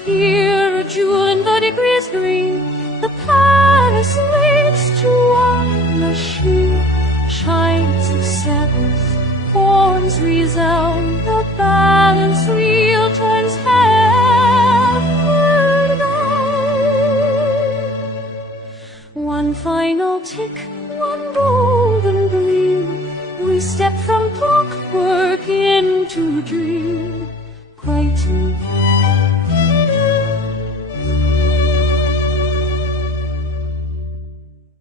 Here, June the degrees green, the palace waits to warm the sheep. Chimes of seventh, horns resound.